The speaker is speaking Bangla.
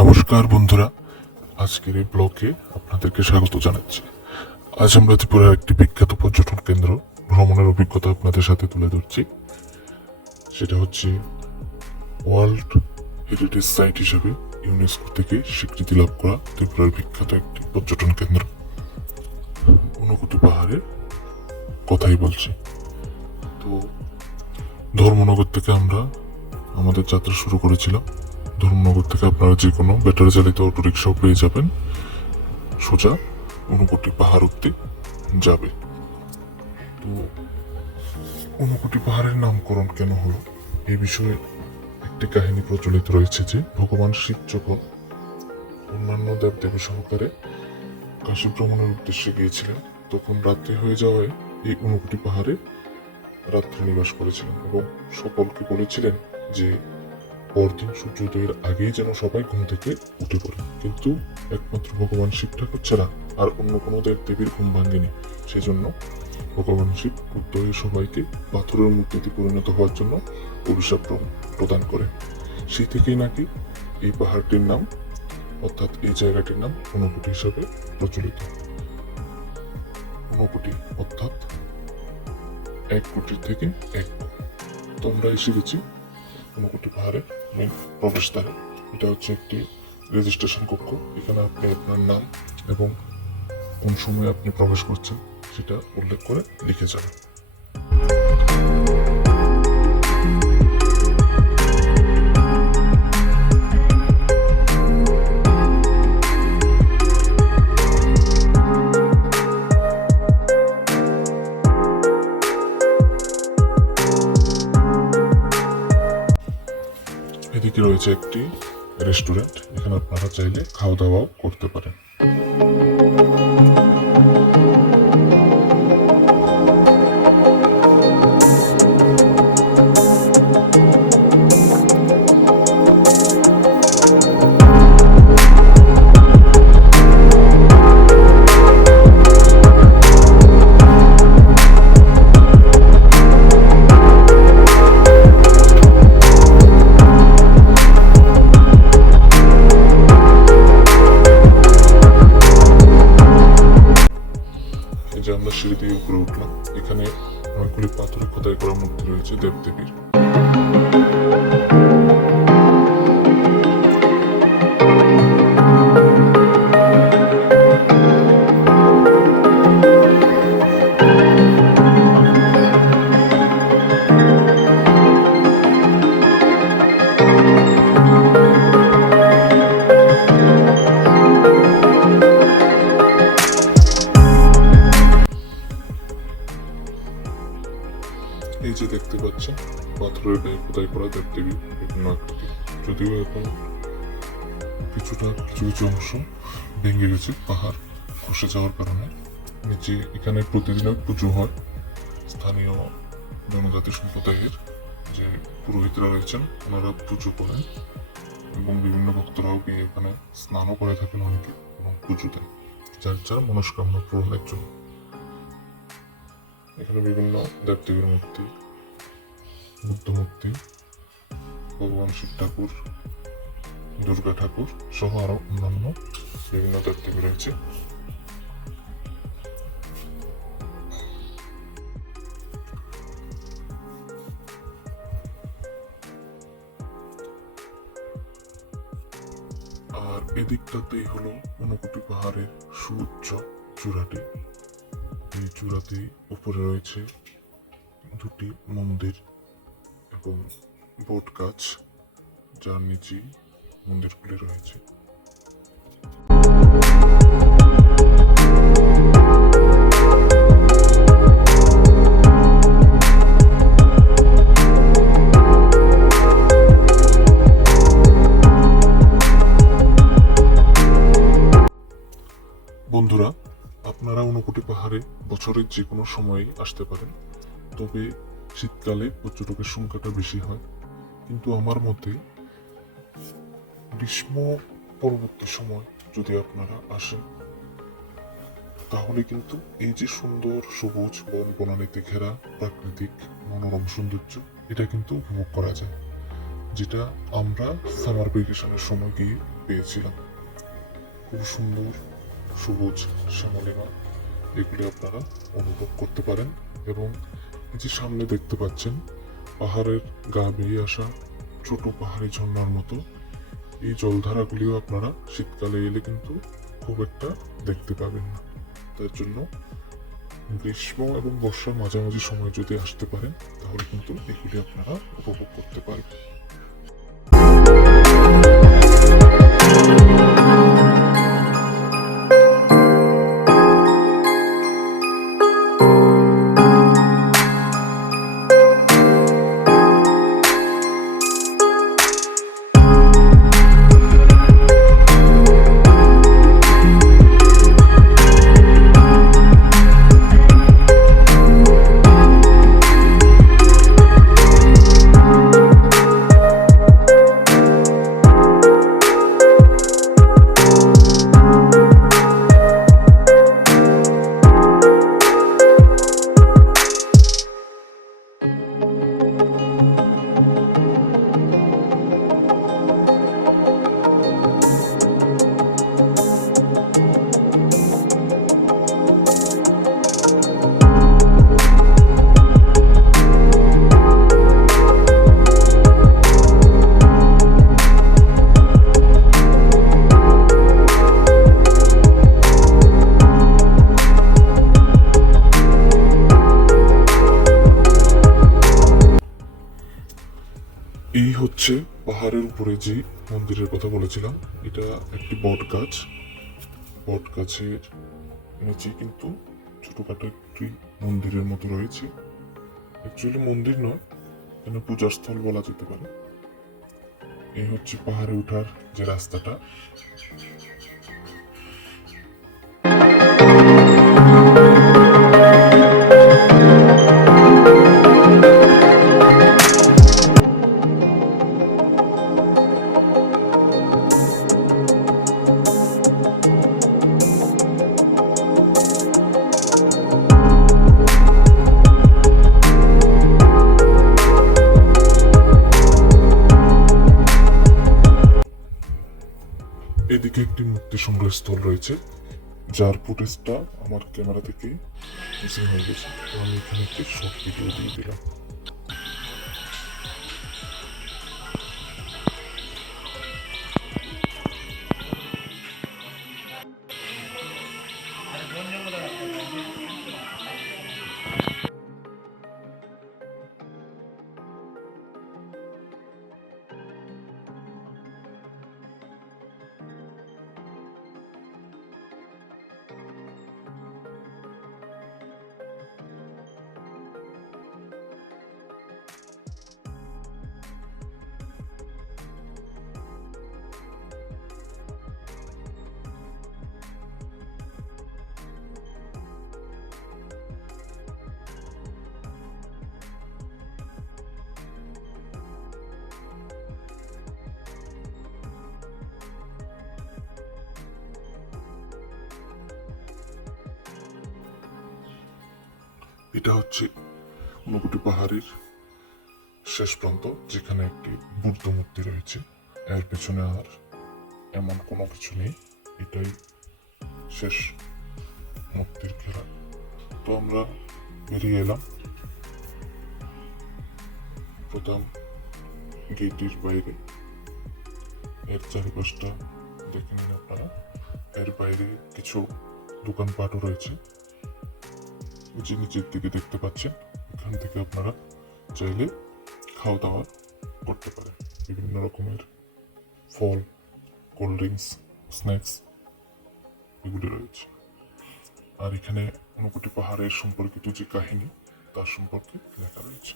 নমস্কার বন্ধুরা, আজকের এই ব্লগে আপনাদেরকে স্বাগত জানাচ্ছি। আজ আমরা ত্রিপুরার একটি বিখ্যাত পর্যটন কেন্দ্র ভ্রমণের অভিজ্ঞতা আপনাদের সাথে তুলে ধরছি। সেটা হচ্ছে ওয়ার্ল্ড হেরিটেজ সাইট হিসেবে ইউনেস্কো থেকে স্বীকৃতি লাভ করা ত্রিপুরার বিখ্যাত একটি পর্যটন কেন্দ্র। ঊনকোটি পাহাড়ের কথাই বলছি। তো ধর্মনগর থেকে আমরা আমাদের যাত্রা শুরু করেছিলাম ধর্মনগর থেকে আপনারা যে কোনো ব্যাটারি চালিত অটোরিক্সাও পেয়ে যাবেন। সোজা ঊনকোটি পাহাড় অব্দি যাবে। তো ঊনকোটি পাহাড়ের নামকরণ কেন হলো? এই বিষয়ে একটি কাহিনী প্রচলিত রয়েছে যে ভগবান শিব যখন অন্যান্য দেবদেবী সহকারে কাশী ভ্রমণের উদ্দেশ্যে গিয়েছিলেন, তখন রাত্রি হয়ে যাওয়ায় এই ঊনকোটি পাহাড়ে রাত্রি নিবাস করেছিলেন এবং সকলকে বলেছিলেন যে পরদিন সূর্যোদয়ের আগেই যেন সবাই ঘুম থেকে উঠে পড়ে। কিন্তু একমাত্র ভগবান শিব ঠাকুর ছাড়া আর অন্য কোনো দেব দেবীর ঘুম ভাঙেনি। সেজন্য ভগবান শিব উদ্দয়ে সবাইকে পাথরের মূর্তিতে পরিণত হওয়ার জন্য অভিশাপ প্রদান করেন সেই থেকেই নাকি এই পাহাড়টির নাম, অর্থাৎ এই জায়গাটির নাম ঊনকোটি হিসাবে প্রচলিত। ঊনকোটি অর্থাৎ এক কোটির থেকে এক। তো আমরা এসে গেছি ঊনকোটি পাহাড়ের মেন প্রবেশদ্বারে এটা হচ্ছে একটি রেজিস্ট্রেশন কক্ষ। এখানে আপনি আপনার নাম এবং কোন সময় আপনি প্রবেশ করছেন, সেটা উল্লেখ করে লিখে যাবেন। রেস্টুরেন্ট। এখানে আপনারা চাইলে খাওয়া দাওয়াও করতে পারেন। আমরা সিঁড়ি দিয়ে উপরে উঠলাম। এখানে অনেকগুলি পাথরে খোদাই করা মূর্তি রয়েছে দেবদেবীর। পাথরের গায়ে খোদাই করা আকৃতি যদিও এখন কিছুটা, কিছু কিছু অংশ ভেঙে গেছে, পাহাড় খসে যাওয়ার কারণে। নিচে এখানে প্রতিদিনও পুজো হয়। স্থানীয় জনজাতি সম্প্রদায়ের যে পুরোহিতরা রয়েছেন, ওনারা পুজো করেন এবং বিভিন্ন ভক্তরাও গিয়ে এখানে স্নানও করে থাকেন অনেকে এবং পুজো দেন, যার যার মনস্কামনা পূরণের জন্য। এখানে বিভিন্ন দেবদেবীর মূর্তি বুদ্ধ মূর্তি ভগবান শিব ঠাকুর, দুর্গা ঠাকুর সহ আরও অন্যান্য বিভিন্ন দেবদেবী রয়েছে। আর এদিকটাতেই হলো ঊনকোটি পাহাড়ের সুউচ্চ চূড়াটি। এই চূড়াতে উপরে রয়েছে দুটি মন্দির। এবং বট গাছ যার নিচেই মন্দিরগুলি রয়েছে। বন্ধুরা, আপনারা ঊনকোটি পাহাড়ে বছরের যে কোনো সময়ে আসতে পারেন। তবে শীতকালে পর্যটকের সংখ্যাটা বেশি হয়। কিন্তু আমার মতে গ্রীষ্ম পরবর্তী সময় যদি আপনারা আসেন, তাহলে কিন্তু এই যে সুন্দর সবুজ বন বনানীতে ঘেরা প্রাকৃতিক মনোরম সৌন্দর্য, এটা কিন্তু উপভোগ করা যায়, যেটা আমরা সামার ভেকেশনের সময় গিয়ে পেয়েছিলাম। খুব সুন্দর সবুজ শ্যামলিমা, এগুলি আপনারা অনুভব করতে পারেন এবং যে সামনে দেখতে পাচ্ছেন, পাহাড়ের গা বেরিয়ে আসা ছোট পাহাড়ি ঝর্ণার মতো। এই জলধারাগুলিও আপনারা শীতকালে এলে কিন্তু খুব একটা দেখতে পাবেন না। তার জন্য গ্রীষ্ম এবং বর্ষার মাঝামাঝি সময় যদি আসতে পারেন, তাহলে কিন্তু এগুলি আপনারা উপভোগ করতে পারবেন। পাহাড়ের উপরে যে মন্দিরের কথা বলেছিলাম, এটা একটি বট গাছ। বট গাছের নিচে কিন্তু ছোটখাটো একটি মন্দিরের মতো রয়েছে। অ্যাকচুয়ালি মন্দির নয়, এখানে পূজার স্থল বলা যেতে পারে। এই হচ্ছে পাহাড়ে ওঠার যে রাস্তাটা। এদিকে একটি সংগ্রহ স্থল রয়েছে, যার ফুটেজটা আমার ক্যামেরা থেকে মিসিং হয়ে গেছে। আমি এখানে একটি শর্ট ভিডিও দিয়ে দিলাম। এটা হচ্ছে ঊনকোটি পাহাড়ের শেষ প্রান্ত, যেখানে একটি বুদ্ধ মূর্তি রয়েছে। এর পেছনে আর এমন কোনো কিছু নেই। এটাই শেষ মূর্তির ঘেরা তো আমরা বেরিয়ে এলাম। প্রথম গেটের বাইরে। এর চারিপাশটা দেখে নিন আপনারা। এর বাইরে কিছু দোকানপাটও রয়েছে। ওই যে নিচের দিকে দেখতে পাচ্ছেন, এখান থেকে আপনারা চাইলে খাওয়া দাওয়া করতে পারেন। বিভিন্ন রকমের ফল, কোল্ড ড্রিঙ্কস, স্ন্যাক্স এগুলি রয়েছে। আর এখানে ঊনকোটি পাহাড়ের সম্পর্কিত যে কাহিনী, তার সম্পর্কে লেখা রয়েছে।